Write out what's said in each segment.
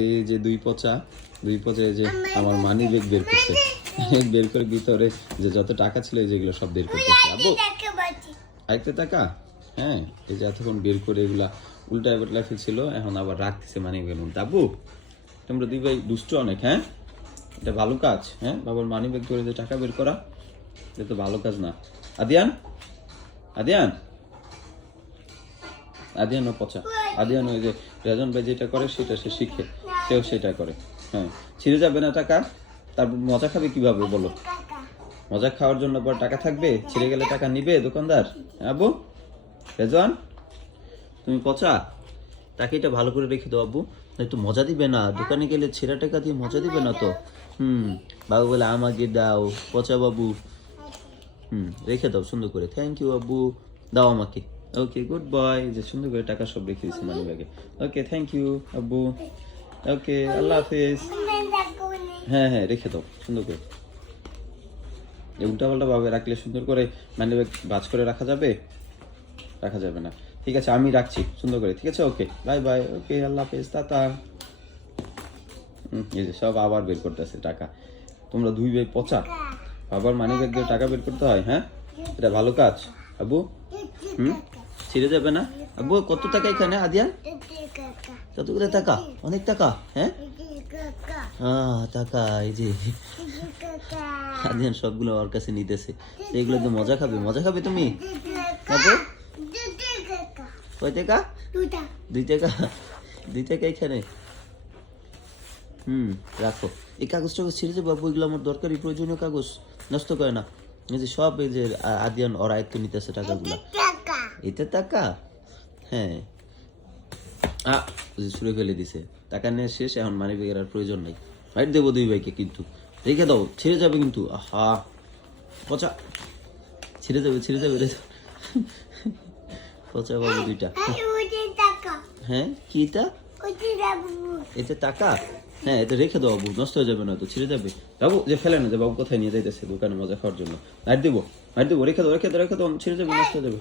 এই যে দুই পচা এই যে আমার মানি ব্যাগ বের করছে, বের করে ভিতরে যে যত টাকা ছিল যেগুলো সব বের করতেছে। আব্বু আরেকটা টাকা, হ্যাঁ এই যে এতক্ষণ বের করে এগুলা উল্টায় পাল্টায় ফেলছিল, এখন আবার রাখতেছে মানি ব্যাগের মধ্যে। আব্বু তোমরা দুই ভাই দুষ্ট অনেক, হ্যাঁ এটা ভালো কাজ, হ্যাঁ বাবার মানি ব্যাগ ধরে যে টাকা বের করা, এটা তো ভালো কাজ না। আদিয়ান আদিয়ান আদিয়ান ও পচা, আদিয়ান ওই যে রেজন ভাই যেটা করে সেটা সে শিখে, সেও সেটা করে। হ্যাঁ ছিঁড়ে যাবে না টাকা, তারপর মজা খাবে কিভাবে বলো? মজা খাওয়ার জন্য পর টাকা থাকবে, ছিঁড়ে গেলে টাকা নিবে দোকানদার? হ্যাঁ আব্বু রেজন তুমি পচা, টাকিটা ভালো করে রেখে দাও আব্বু, একটু মজা দিবে না, দোকানে গেলে ছেঁড়া টাকা দিয়ে মজা দিবে না তো। বাবু বলে আমাকে দাও পচা বাবু। রেখে দাও সুন্দর করে। থ্যাংক ইউ আব্বু, দাও আমাকে। ওকে গুড বয়, যে সুন্দর করে টাকা সব রেখে দিচ্ছে মানি ব্যাগে। ওকে থ্যাংক ইউ আব্বু, ওকে আল্লাহ হাফেজ। হ্যাঁ হ্যাঁ রেখে দাও সুন্দর করে, উল্টা পাল্টা ভাবে রাখলে সুন্দর করে মানি ব্যাগ ভাঁজ করে রাখা যাবে? রাখা যাবে না। ঠিক আছে আমি রাখছি সুন্দর করে, ঠিক আছে ওকে বাই বাই, ওকে আল্লাহ হাফেজ টাটা। এই যে সব আবার বের করতেছে টাকা। তোমরা দুই ভাই পচা, বাবার মানি ব্যাগ দিয়ে টাকা বের করতে হয়? হ্যাঁ এটা ভালো কাজ আব্বু। ছিঁড়ে যাবে না আব্বু? কত টাকা এখানে আদিয়ান? কতগুলো টাকা? অনেক টাকা। হ্যাঁ টাকা, এই যে আদিয়ান সবগুলো ওর কাছে নিতেছে, এগুলো তো মজা খাবে। মজা খাবে তুমি? কয় টাকা? 2 টাকা। 2 টাকা এখানে। রাখো। এই কাগজ টাগজ ছিঁড়ে যাবো বাবু, এগুলো আমার দরকারি প্রয়োজনীয় কাগজ, নষ্ট করে না। এই যে সব এই যে আদিয়ান ওর আয়ত্ত নিতেছে টাকাগুলো। এটা টাকা? হ্যাঁ ছুঁড়ে ফেলে দিছে, টাকা নিয়ে শেষ, এখন মানি ব্যাগের আর প্রয়োজন নেই। ফাইট দেবো দুই ভাইকে, কিন্তু রেখে দাও, ছিঁড়ে যাবে কিন্তু। আহা পচা, ছিঁড়ে যাবে পচা বাবু দুইটা। হ্যাঁ কি এটা? এটা টাকা? হ্যাঁ এটা রেখে দাও বাবু, নষ্ট হয়ে যাবে না তো, ছিঁড়ে যাবে। বাবু যে ফেলে না, যে বাবু কোথায় নিয়ে যাইতেছে দোকানে মজা খাওয়ার জন্য। মার দেবো রেখে দাও ছিঁড়ে যাবে, নষ্ট হয়ে যাবে।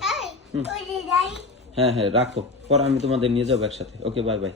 হ্যাঁ হ্যাঁ রাখো, পরে আমি তোমাদের নিয়ে যাবো একসাথে। Okay bye bye.